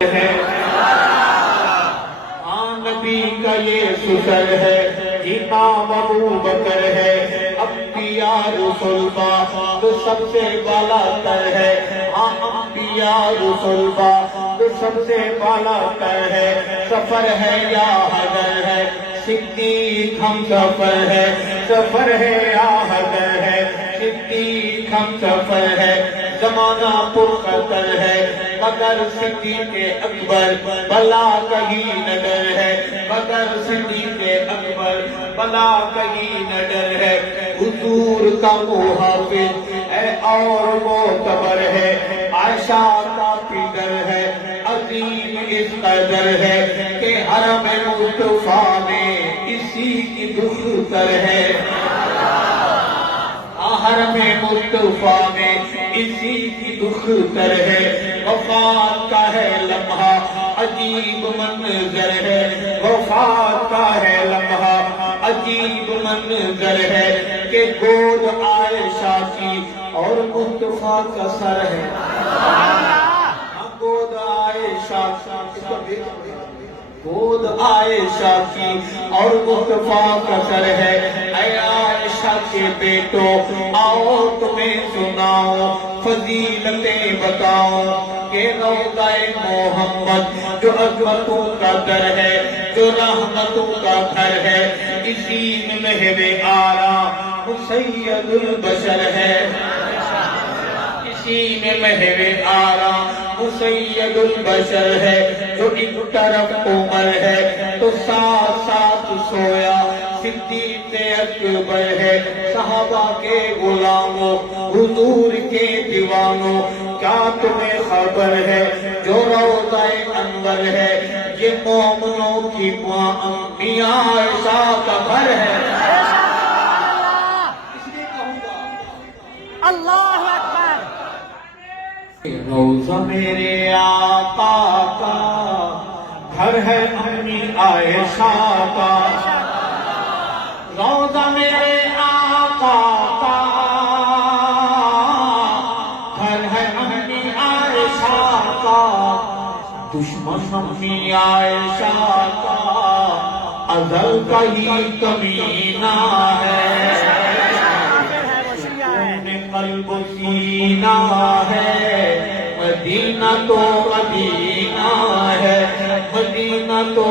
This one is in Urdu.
ہے نبی کا یہ سسر ہے امام ابو بکر ہے انبیاء رسول با تو سب سے بالا تر ہے انبیاء رسول با تو سب سے بالا تر ہے سفر ہے یا حضر ہے صدیق ہم سفر ہے سفر ہے یا حضر ہے صدیق ہم سفر ہے زمانہ پر خطر ہے مگر صدیق اکبر بلا کہیں نہ ڈر ہے مگر صدیق اکبر بلا کہیں نہ ڈر ہے حضور کا محافظ ہے اور معتبر ہے عائشہ کا فکر ہے عظیم اس قدر ہے کہ حرم مصطفیٰ میں اسی کی دختر ہے حرم مصطفیٰ میں اسی کی دختر ہے وفات کا ہے لمحہ عجیب منظر ہے وفات کا ہے لمحہ عجیب منظر ہے کہ گود عائشہ کی اور مصطفیٰ کا سر ہے گود عائشہ گود عائشہ کی اور مصطفیٰ کا سر ہے اے عائشہ کے بیٹو آؤ تمہیں سناؤ فضیلتیں بتاؤ کہ روضہ محمد جو عظمتوں کا در ہے جو رحمتوں کا گھر ہے اسی میں مہر آرا سید البشر ہے اسی میں مہر آرا سید البشر ہے جو ایک طرف عمر ہے تو ساتھ ساتھ سویا صدیق اکبر ہے صحابہ کے غلاموں حضور کے دیوانوں کیا تمہیں خبر ہے جو روضہ انور ہے یہ مومنوں کی ماں انبیاء عائشہ کا گھر ہے اس لیے کہوں گا اللہ اکبر روضہ میرے آقا کا گھر ہے امی عائشہ کا روضہ میرے آقا کا گھر ہے امی عائشہ کا دشمن امی عائشہ کا ازل کا ہی کمینہ ہے قلب سینہ ہے مدینہ تو مدینہ ہے مدینہ تو